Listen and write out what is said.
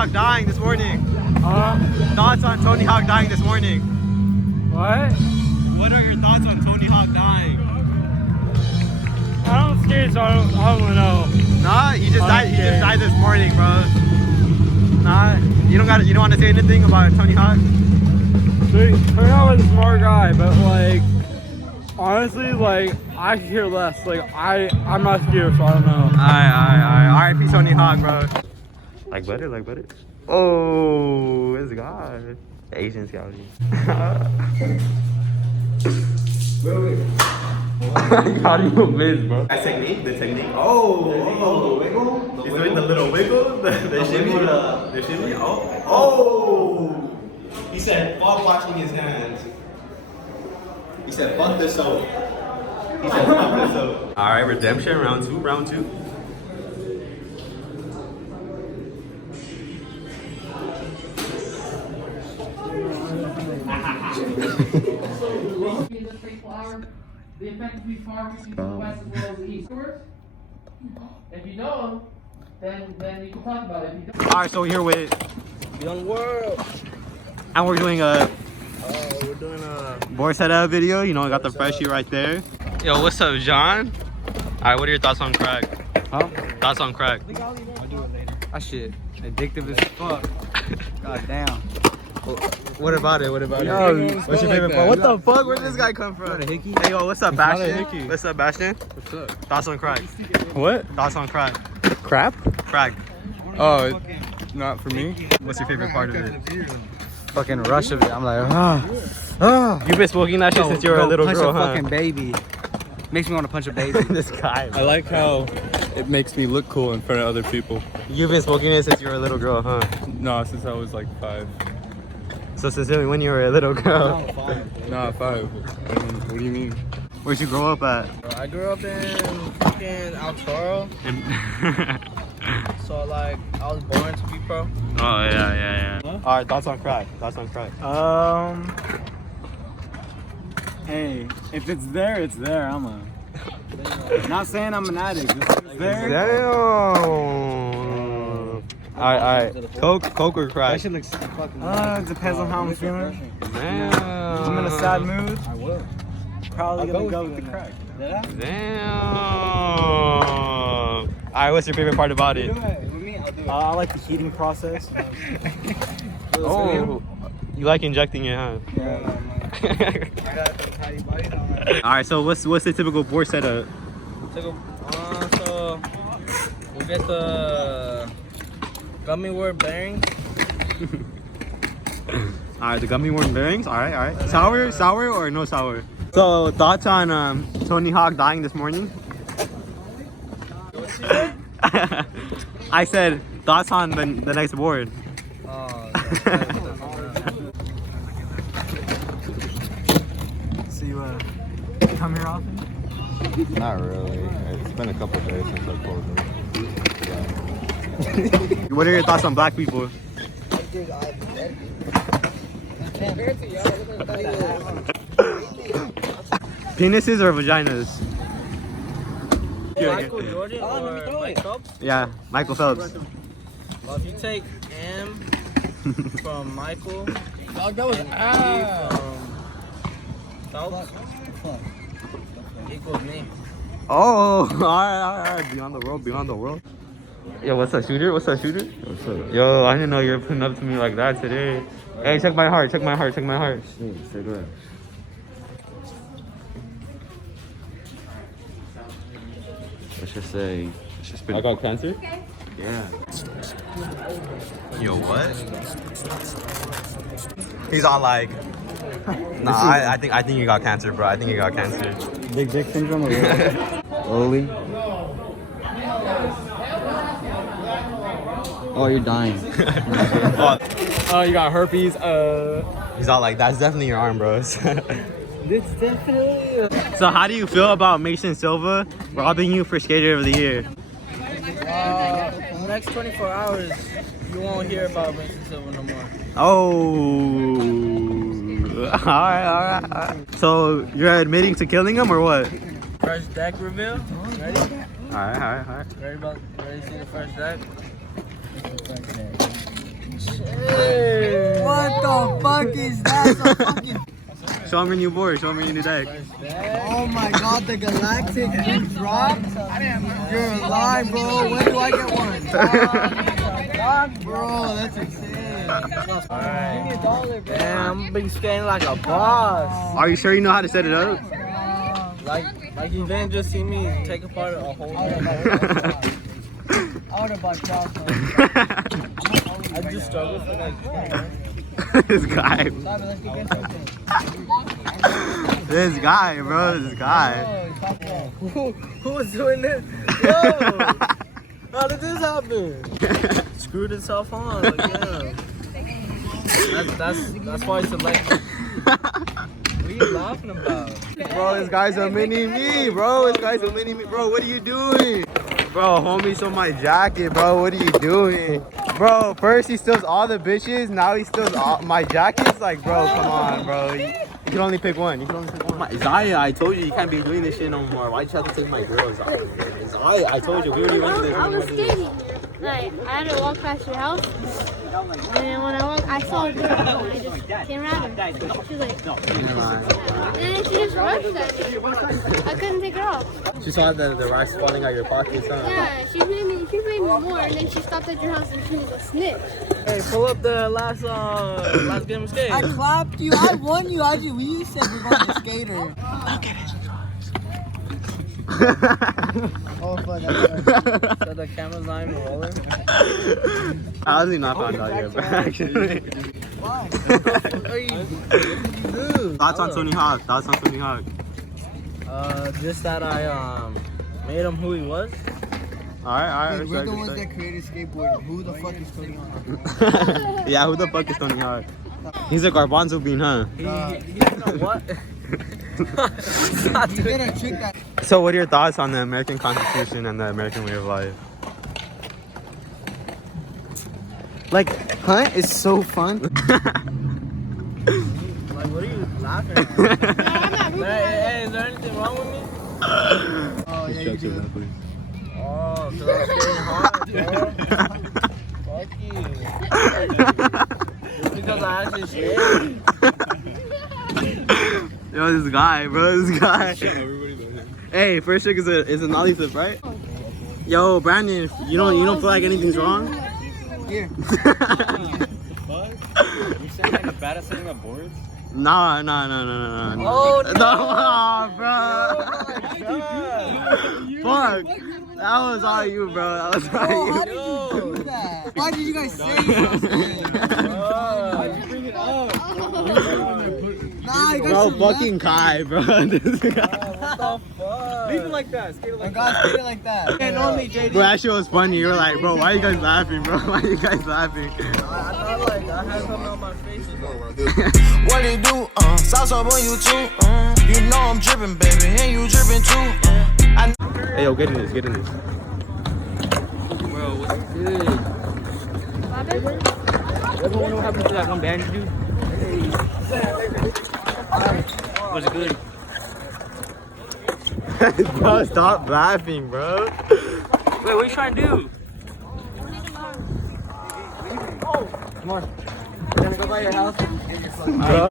Hawk dying this morning? Thoughts on Tony Hawk dying this morning? What? What are your thoughts on Tony Hawk dying? I don't skate, so I don't know. Nah, he just died. He just died this morning, bro. Nah, you don't want to say anything about Tony Hawk? Tony Hawk was a smart guy, but like, honestly, like I could care less. Like I'm not scared, so I don't know. Alright, R.I.P. Tony Hawk, bro. Like butter, like butter. Oh, this guy. Asian scouting. Wait. How do you miss, bro? That technique, the technique. Oh, wiggle. He's doing the little wiggle, the shimmy, the shimmy. Oh. He said, "Fuck washing his hands." He said, "Fuck the soap." He said, "Fuck the soap." All right, redemption round two. The effect to be far from the west as well as the east. If you know them, then you can talk about it. If you don't, All right, so we're here with Young World. and we're doing a We're doing a board setup video. You know, I got the freshie right there. Yo, what's up, John? All right, what are your thoughts on crack? Huh? Thoughts on crack? I'll do it later. That shit addictive as fuck. God damn. What about it? Yo, What's your favorite part? What the fuck? Where did this guy come from? Not a hickey? Hey, yo, what's up, not a Bastion? hickey. What's up, Bastion? What's up? Thoughts on crack? What? Thoughts on crack? Crap? Crack. Oh, not for me. What's your favorite part of it? Fucking rush of it. I'm like, You've been smoking that shit since you were a little punch girl, a huh? fucking baby. Makes me want to punch a baby. This guy. I like how it makes me look cool in front of other people. You've been smoking it since you were a little girl, huh? No, since I was like 5. So since when you were a little girl? Nah, 5. What do you mean? Where'd you grow up at? I grew up in fucking El Toro, so like I was born to be pro. Oh yeah. All right, thoughts on crack? Hey, if it's there, it's there. I'm not saying I'm an addict. If it's there. Damn. All right. Coke or crack? That shit looks fucking. It depends on how I'm feeling. Damn. I'm in a sad mood. I will. Probably I'll gonna go go with with you the on crack. Damn. All right, what's your favorite part about it? With me, I'll do it. I like the heating process. Oh, you like injecting it, huh? I got the tiny body on. All right, so what's the typical board setup? So we get the gummy worm bearings. All right, the gummy worm bearings. All right. Sour or no sour? So thoughts on Tony Hawk dying this morning? I said thoughts on the next board. So you come here often? Not really. It's been a couple days since I pulled it. What are your thoughts on black people? Penises or vaginas? Michael Jordan or Mike Phelps? Yeah, Michael Phelps. Well, if you take M from Michael, Dog, that was Phelps equals me. Oh, all right. Beyond the world. Yo, what's up, shooter? What's up? Yo, I didn't know you were putting up to me like that today. Hey, check my heart. Cigarette. Let's just say it's just been. I got cancer? Yeah. Yo, what? He's all like, nah, I think you got cancer, bro. I think you got cancer. Big dick syndrome or Oli. Oh, you're dying. Oh, you got herpes. He's all like, that's definitely your arm, bro. It's definitely. So how do you feel about Mason Silva robbing you for Skater of the Year? In the next 24 hours, you won't hear about Mason Silva no more. Oh. All right. So you're admitting to killing him or what? First deck reveal. Ready? All right. Ready to see the first deck? What the fuck is that? So fucking... Show me your new board. Show me your new deck. Oh my god, the Galactic you dropped? You're alive, bro. When do I get one? Bro, that's insane. Give me $1, bro. Damn, I'm be skating like a boss. Are you sure you know how to set it up? Like you didn't just see me take apart a whole. I would have bought chocolate. I just struggled for like. This guy. Simon, let's go get something. This guy, bro. This guy. Who was doing this? Yo, how did this happen? Screwed itself on. Like, yeah. That's why it's a like. What are you laughing about? Bro, this guy's a mini me, bro. This guy's a mini me, bro. What are you doing? Bro, homie stole my jacket, bro. What are you doing? Bro, first he steals all the bitches, now he steals all my jackets. Like, bro, come on, bro. You can only pick one. You can only pick one. Zaya, I told you can't be doing this shit no more. Why'd you have to take my girl, Zaya? Zaya, I told you we already went to this. I was skating. Like, I had to walk past your house. And then when I walked, I saw a girl. And I just came around her. She was like, and then she just rushed at me. I couldn't take her off. She saw the rocks falling out your pockets, huh? Yeah, she made me more. And then she stopped at your house and she was a snitch. Hey, pull up the last game of skate. I clapped you. I won you. We said we're going to skater. Look at his Oh, fuck. So the camera's not even rolling. How has he not found out yet, but actually. Why? What are you do? Thoughts on Tony Hawk? Thoughts on Tony Hawk? Just that I made him who he was. Alright, We're the ones that created skateboarding. Who the fuck is Tony Hawk? Yeah, who the fuck is Tony Hawk? He's a garbanzo bean, huh? You know what? You gotta trick that. So what are your thoughts on the American Constitution and the American way of life? Like, hunt is so fun. Like, what are you laughing at? Hey, is there anything wrong with me? Oh, yeah, you do. Oh, so I'm skating hard, bro. Fuck you. Just because I actually skate. Yo, this guy, bro, this guy. Hey, first trick is a nollie flip, right? Yo, Brandon, you don't feel like anything's wrong? Here. You sound like bad at setting up boards? No. Oh, no. No, bro. Fuck. That was all you, bro. That was all How you. did you do that? Why did you guys say something? Why'd you bring it up? Nah, you guys Bro, should fucking laugh. Kai, bro. This guy. What the fuck? Leave it like that. Skate it Oh, God, skate it like that. And only JD. Bro, that shit was funny. You were like, bro, why are you guys laughing, bro? Why are you guys laughing? I thought like I had something on my face. What it do? Sauce up on you too. You know I'm dripping, baby, and you dripping too. Hey, yo, get in this, get in this. Bro, what's good? Everyone know what happened to that one band dude? What's good? Bro, stop laughing, bro. Wait, what are you trying to do? Come on. We're gonna go by your house. Bro.